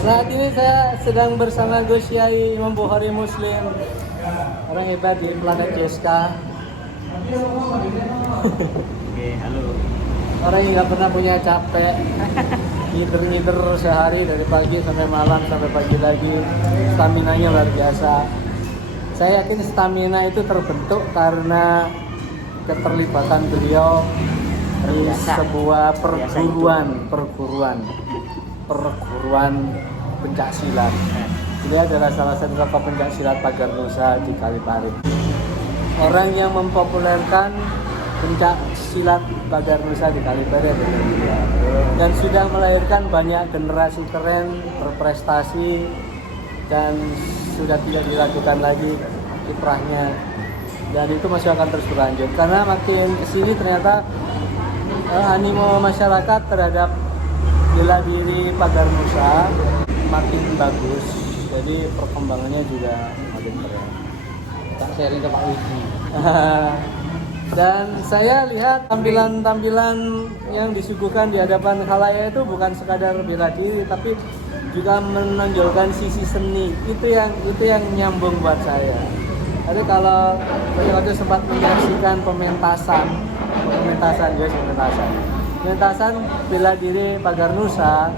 Saat ini saya sedang bersama Gus Yai Imam Bukhari Muslim, orang hebat di planet Jeska. Oke, halo. Orang yang nggak pernah punya capek, ngider sehari dari pagi sampai malam sampai pagi lagi, stamina-nya luar biasa. Saya yakin stamina itu terbentuk karena keterlibatan beliau di sebuah perguruan pencaksilat. Dia adalah salah satu tokoh pencaksilat pagar nusa di Kalipari. Orang yang mempopulerkan pencaksilat pagar nusa di Kalipari adalah dia, dan sudah melahirkan banyak generasi keren berprestasi dan sudah tidak diragukan lagi kiprahnya, dan itu masih akan terus berlanjut karena makin kesini ternyata animo masyarakat terhadap bela diri pagar nusa makin bagus, jadi perkembangannya juga makin keren. Tak sharing ke Pak Widi. Dan saya lihat tampilan-tampilan yang disuguhkan di hadapan khalayak itu bukan sekadar bela diri, tapi juga menonjolkan sisi seni. Itu yang nyambung buat saya. Jadi kalau waktu sempat menyaksikan pementasan bela diri pagar nusa,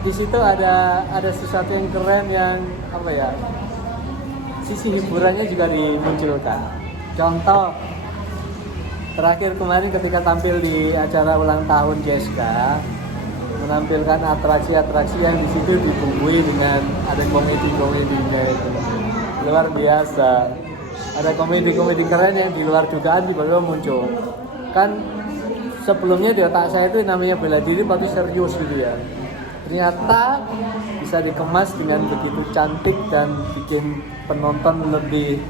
di situ ada sesuatu yang keren yang sisi hiburannya juga dimunculkan. Contoh terakhir kemarin ketika tampil di acara ulang tahun Jeska, menampilkan atraksi-atraksi yang di situ dibumbui dengan ada komedi-komedinya itu luar biasa. Ada komedi-komedi keren yang di luar dugaan tiba-tiba muncul. Kan sebelumnya di otak saya itu namanya bela diri pasti serius gitu ya. Ternyata bisa dikemas dengan begitu cantik dan bikin penonton lebih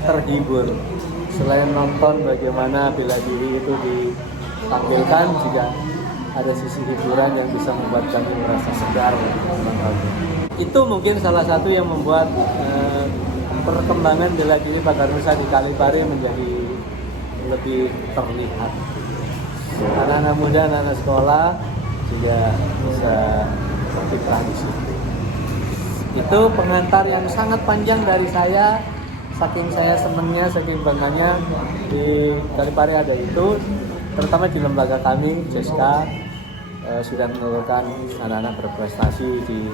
terhibur. Selain nonton bagaimana bela diri itu ditampilkan, juga ada sisi hiburan yang bisa membuat kami merasa segar. Itu mungkin salah satu yang membuat perkembangan bela diri pagar nusa di Kalipari menjadi lebih terlihat. Anak-anak muda, anak-anak sekolah juga bisa berkiprah di situ. Itu pengantar yang sangat panjang dari saya. Saking saya senangnya, saking bangganya di Kalipari ada itu, terutama di lembaga kami Jeska sudah menelurkan anak-anak berprestasi di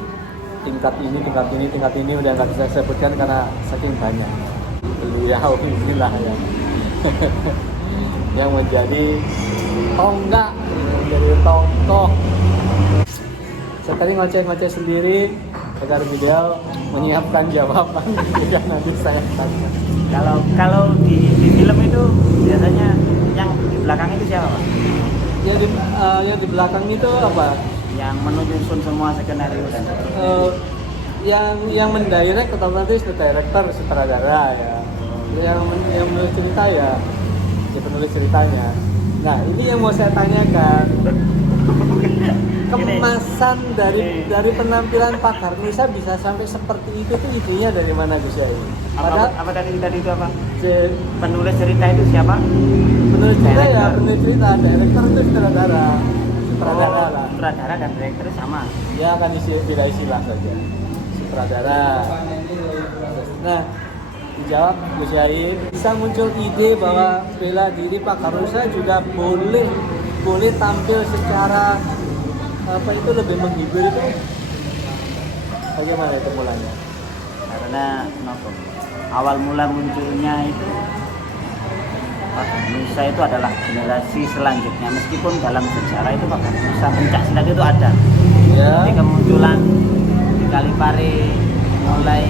tingkat ini udah nggak bisa saya sebutkan karena saking banyak. Beliau inilah yang menjadi tonggak, menjadi tokoh. Saya tadi ngoceh-ngoceh sendiri agar beliau menyiapkan jawaban dan nanti saya tanya. Kalau di film itu biasanya yang di belakang itu siapa, Pak? Yang di belakang itu apa? Yang menyusun semua skenario dan yang mendirect otomatis director, sutradara ya. Yang menulis cerita ya penulis ceritanya. Nah, ini yang mau saya tanyakan. Kemasan dari penampilan pagar nusa bisa sampai seperti itu tuh idenya dari mana Gus Yai? Apa tadi itu apa? Penulis cerita itu siapa? Penulis cerita ya, penulis cerita, director itu sutradara lah. Sutradara dan director sama. Ya kan beda istilah saja. Sutradara. Nah, dijawab Gus Yai, bisa muncul ide bahwa bela diri pagar nusa juga boleh tampil secara itu lebih menghibur itu bagaimana itu mulanya? Karena awal mula munculnya itu pagar nusa itu adalah generasi selanjutnya, meskipun dalam sejarah itu pagar nusa pencaksilat itu ada ya. Jadi kemunculan di Kalipari mulai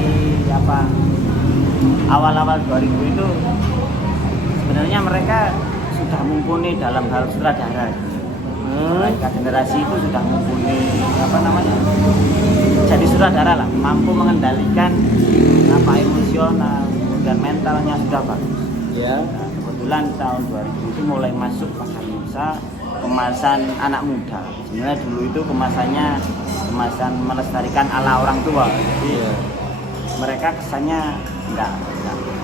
awal-awal 2000 itu sebenarnya mereka sudah mumpuni dalam hal sutradara. Mereka generasi itu sudah mumpuni jadi sutradara lah, mampu mengendalikan emosional dan mentalnya sudah bagus. Ya. Nah, kebetulan tahun 2000 itu mulai masuk pagar nusa kemasan anak muda. Sebenarnya dulu itu kemasan melestarikan ala orang tua. Jadi mereka kesannya enggak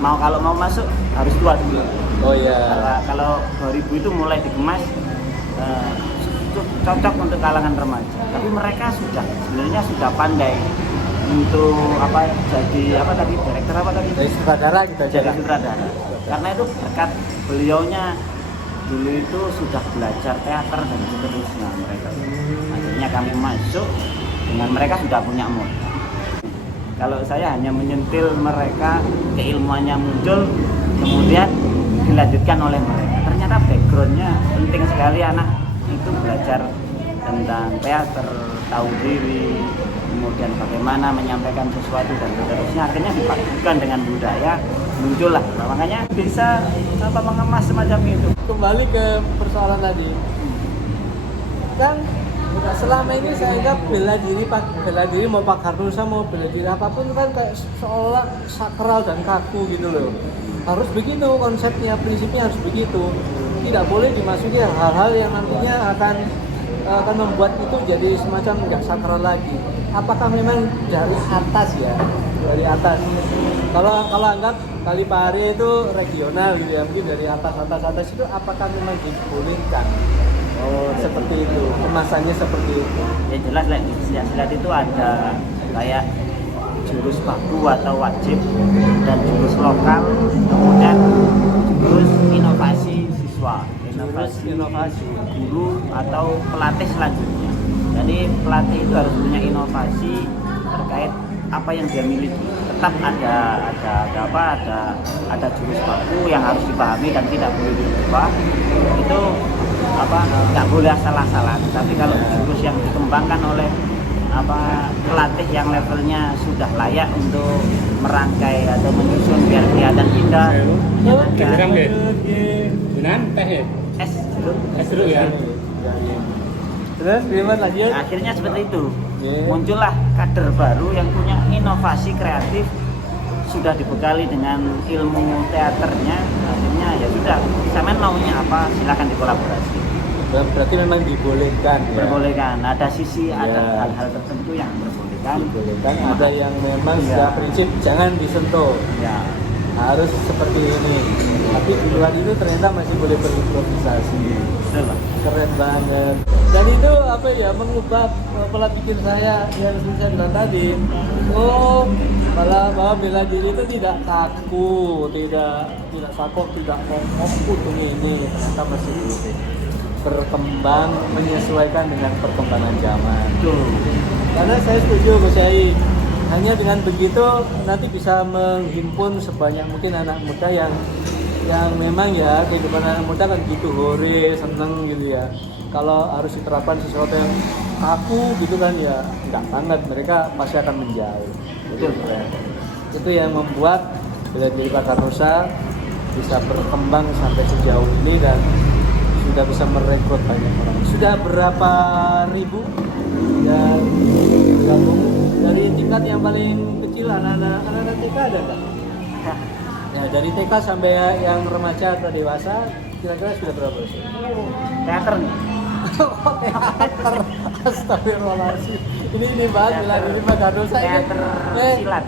kalau mau masuk harus tua dulu. Oh iya. Kalau 2000 itu mulai dikemas cocok untuk kalangan remaja. Tapi mereka sebenarnya sudah pandai untuk jadi direktur Dari sutradara kita jadi sutradara. Karena itu berkat beliaunya dulu itu sudah belajar teater dan seterusnya mereka. Akhirnya kami masuk dengan mereka sudah punya modal. Kalau saya hanya menyentil mereka, keilmuannya muncul, kemudian dilanjutkan oleh mereka. Ternyata backgroundnya penting sekali, anak itu belajar tentang teater, tahu diri, kemudian bagaimana menyampaikan sesuatu dan seterusnya. Akhirnya dipadukan dengan budaya, muncullah. Makanya bisa mengemas semacam itu. Kembali ke persoalan tadi, kan selama ini saya anggap bela diri mau Pak Karnusa mau bela diri apapun kan kayak seolah sakral dan kaku gitu loh. Harus begitu konsepnya, prinsipnya harus begitu. Tidak boleh dimasuki hal-hal yang nantinya akan membuat itu jadi semacam nggak sakral lagi. Apakah memang dari atas ya? Dari atas. Kalau anggap Kalipari itu regional gitu ya, mungkin dari atas itu apakah memang dibolehkan? Oh, seperti itu. Kemasannya seperti itu. Ya jelas lah, silat itu ada kayak jurus baku atau wajib dan jurus lokal, kemudian jurus inovasi siswa, inovasi guru atau pelatih selanjutnya. Jadi pelatih itu harus punya inovasi terkait apa yang dia miliki. Tetap ada jurus baku yang harus dipahami dan tidak boleh diubah. Itu nggak boleh asal-asalan. Tapi kalau jurus yang dikembangkan oleh pelatih yang levelnya sudah layak untuk merangkai atau menyusun biar kelihatan indah. Es jeruk ya. Terus gimana lagi? Akhirnya seperti itu. Muncullah kader baru yang punya inovasi kreatif, sudah dibekali dengan ilmu teaternya. Akhirnya ya sudah, sampean maunya apa silakan dikolaborasi. Berarti memang dibolehkan ya? Dibolehkan, ada sisi ada hal-hal tertentu yang dibolehkan, ada yang memang sudah prinsip jangan disentuh ya, harus seperti ini, tapi di luar itu ternyata masih boleh berimprovisasi. Keren banget. Dan itu mengubah pola pikir saya yang saya bilang tadi. Bahwa bela diri itu tidak kaku, tidak sakok, tidak ngomong ini ternyata masih boleh berkembang menyesuaikan dengan perkembangan zaman. Karena saya setuju Gus Yai, hanya dengan begitu nanti bisa menghimpun sebanyak mungkin anak muda yang memang ya kehidupan anak muda kan gitu hore, seneng gitu ya. Kalau harus diterapkan sesuatu yang kaku gitu kan ya enggak banget, mereka pasti akan menjauh. Itu yang membuat bela diri Pak Karnusa bisa berkembang sampai sejauh ini dan sudah bisa merekrut banyak orang. Sudah berapa ribu yang gabung dari tingkat yang paling kecil anak-anak TK ada nggak? Ya dari TK sampai yang remaja atau dewasa kira-kira sudah berapa? Teater nih. Teater, astagfirullahaladzim. Ini bahas bela diri Pak Karnusa. Teater silat.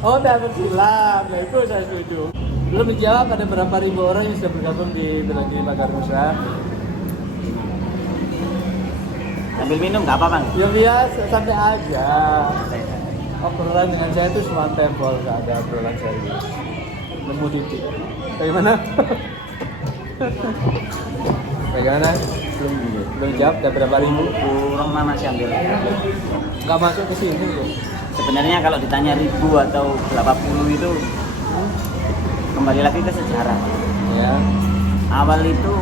Oh teater silat, nah itu saya setuju. Belum dijawab ada berapa ribu orang yang sudah bergabung di bela diri Pak Karnusa. Sambil minum nggak apa-apa? Ya biasa, santai aja. Obrolan dengan saya itu semua tempol, nggak ada obrolan serius. Nemu titik. Bagaimana? Bagaimana? Belum jawab, ada berapa ribu? Kurang mana sih ambil? Nggak masuk ke sini ya? Sebenarnya kalau ditanya ribu atau berapa puluh itu kembali lagi ke sejarah. Ya. Awal itu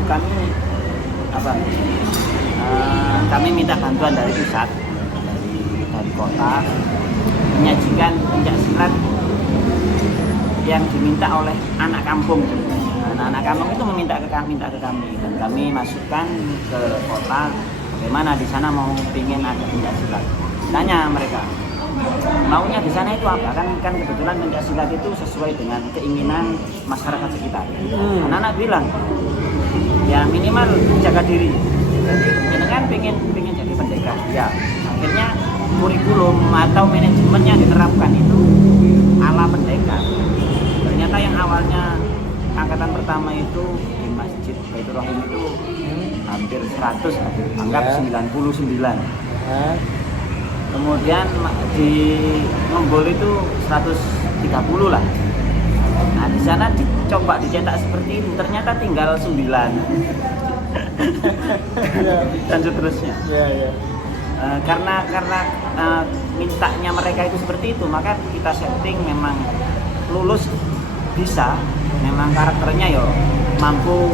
kami minta bantuan dari pusat, dari kota, menyajikan pencak silat yang diminta oleh anak kampung. Anak-anak kampung itu minta ke kami dan kami masukkan ke kota. Bagaimana di sana mau pingin ada pencak silat? Tanya mereka, maunya di sana itu apa? Kan kebetulan pencak silat itu sesuai dengan keinginan masyarakat sekitar. Anak-anak bilang, ya minimal jaga diri. Jadi ini kan pengen jadi pendekar. Ya, akhirnya kurikulum atau manajemen yang diterapkan itu ala pendekar. Ternyata yang awalnya angkatan pertama itu di Masjid Baitur Rahim itu hampir 100, anggap Ya. 99. Nah, Kemudian di Monggol itu 130 lah. Nah di sana dicoba dicetak seperti itu, ternyata tinggal 9 ya, dan seterusnya. ya. Karena mintanya mereka itu seperti itu, maka kita setting memang lulus bisa, memang karakternya yo mampu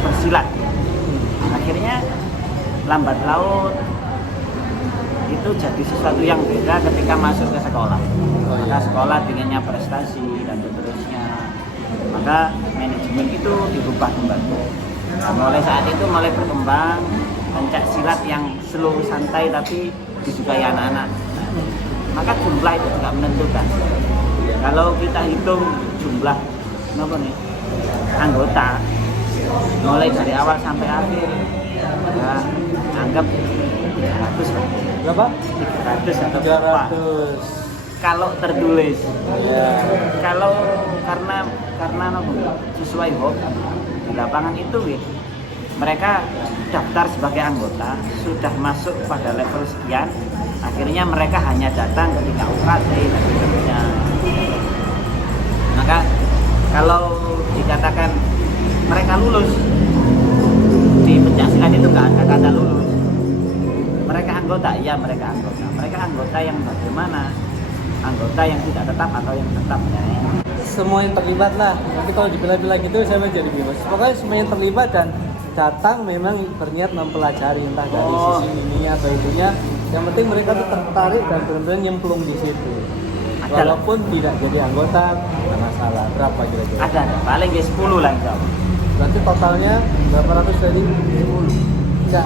bersilat. Akhirnya lambat laun itu jadi sesuatu yang beda ketika masuk ke sekolah. Maka sekolah pinginnya prestasi dan seterusnya, maka manajemen itu dirubah kembali. Nah, mulai saat itu mulai berkembang pencak silat yang slow santai tapi disukai anak-anak. Maka jumlah itu juga menentukan. Kalau kita hitung jumlah apa nih anggota mulai dari awal sampai akhir, ya, anggap 300 lah. Berapa? 300 atau berapa? 300. Kalau tertulis. Ya. Kalau karena sesuai hobi di lapangan itu ya, mereka daftar sebagai anggota sudah masuk pada level sekian, akhirnya mereka hanya datang ketika UKT dan seterusnya. Maka kalau dikatakan mereka lulus di pencaksilat itu nggak ada kata lulus. Mereka anggota, iya mereka anggota. Mereka anggota yang bagaimana? Anggota yang tidak tetap atau yang tetap ya. Semua yang terlibat lah. Nanti kalau dibilang-bilang gitu saya menjadi bingung. Pokoknya semua yang terlibat dan datang memang berniat mempelajari entah dari sisi ini atau itunya. Yang penting mereka tuh tertarik dan benar-benar nyemplung di situ. Walaupun tidak jadi anggota, nggak masalah. Berapa kira-kira? Ada, paling ya 10 lah insya Allah. Berarti totalnya berapa ratus tadi? 10. Enggak,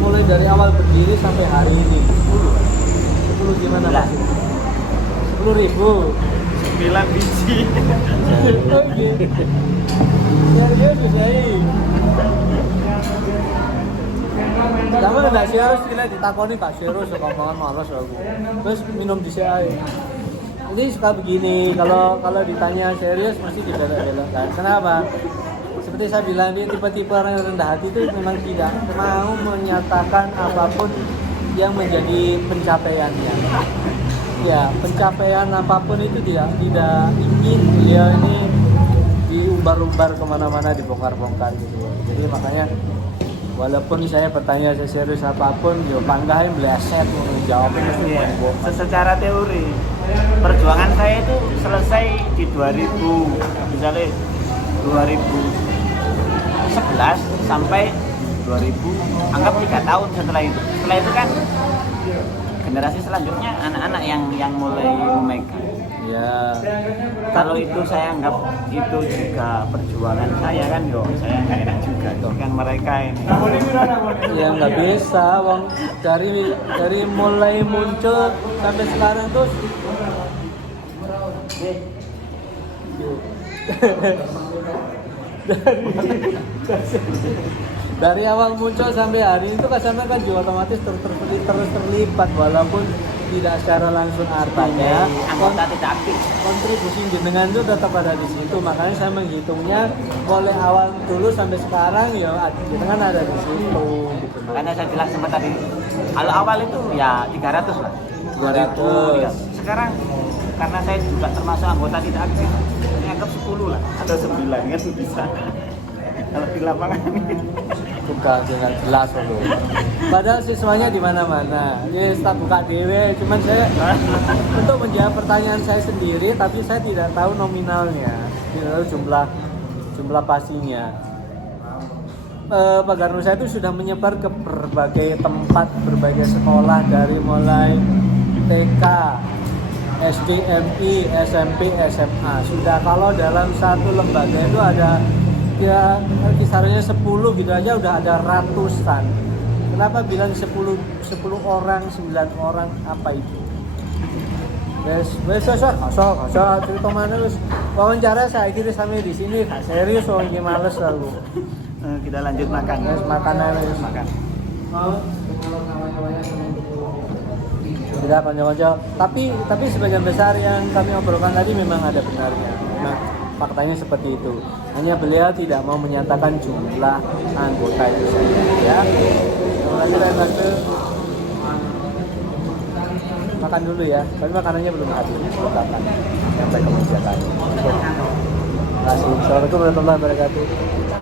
mulai dari awal berdiri sampai hari ini 10. 10 gimana Mas? 10.000. 9 biji. Oke. Serius Usai. Kamu enggak serius kita ditakoni Pak serius kok omongan malas aku. Terus minum di air. Jadi suka begini, kalau ditanya serius mesti dibelak-belakkan. Kenapa? Seperti saya bilang, dia tipe-tipe orang yang rendah hati itu memang tidak mau menyatakan apapun yang menjadi pencapaiannya. Ya, pencapaian apapun itu tidak ingin dia ini diumbar-umbar kemana-mana, dibongkar-bongkar gitu. Jadi makanya walaupun saya bertanya serius apapun, yo panggahin bleset jawabnya mesti Iya. bongkar. Secara teori perjuangan saya itu selesai di 2000 misalnya 2011 sampai 2000 anggap 3 tahun setelah itu kan generasi selanjutnya anak-anak yang mulai memegang. Ya. Kalau itu saya anggap itu juga perjuangan saya kan yo saya nggak enak juga itu kan mereka ini. Ya nggak bisa, wong dari mulai muncul sampai sekarang tuh dari awal muncul sampai hari itu Kasana kan juga otomatis terus terlibat walaupun tidak secara langsung artinya Anggota tidak aktif. kontribusi jenengan itu tetap ada di situ, makanya saya menghitungnya mulai awal dulu sampai sekarang ya jenengan ada di situ gitu. Karena saya bilang sempat tadi kalau awal itu ya 300 lah 300. Sekarang karena saya juga termasuk anggota tidak aktif saya anggap 10 lah atau 9 kan bisa kalau di lapangan buka dengan jelas loh. Padahal siswanya di mana-mana. Ya tak buka dewe, cuman saya untuk menjawab pertanyaan saya sendiri, tapi saya tidak tahu nominalnya, tidak tahu jumlah pastinya. Pak Garno saya itu sudah menyebar ke berbagai tempat, berbagai sekolah dari mulai TK, SD, MI, SMP, SMA. Sudah kalau dalam satu lembaga itu ada ya kisarannya 10 gitu aja udah ada ratusan. Kenapa bilang 10 orang, 9 orang apa itu? Wes cerita mana wes wawancara saya kira sampai di sini gak serius orang ki males lalu. kita lanjut makan Wes makanan wes makan tidak konco-konco. Tapi sebagian besar yang kami obrolkan tadi memang ada benarnya. Memang faktanya seperti itu. Hanya beliau tidak mau menyatakan jumlah anggota itu saja. Ya, terima kasih Renate. Makan dulu ya, tapi makanannya belum habis, belum makan. Sampai kebijakan. Terima kasih. Assalamualaikum warahmatullahi wabarakatuh.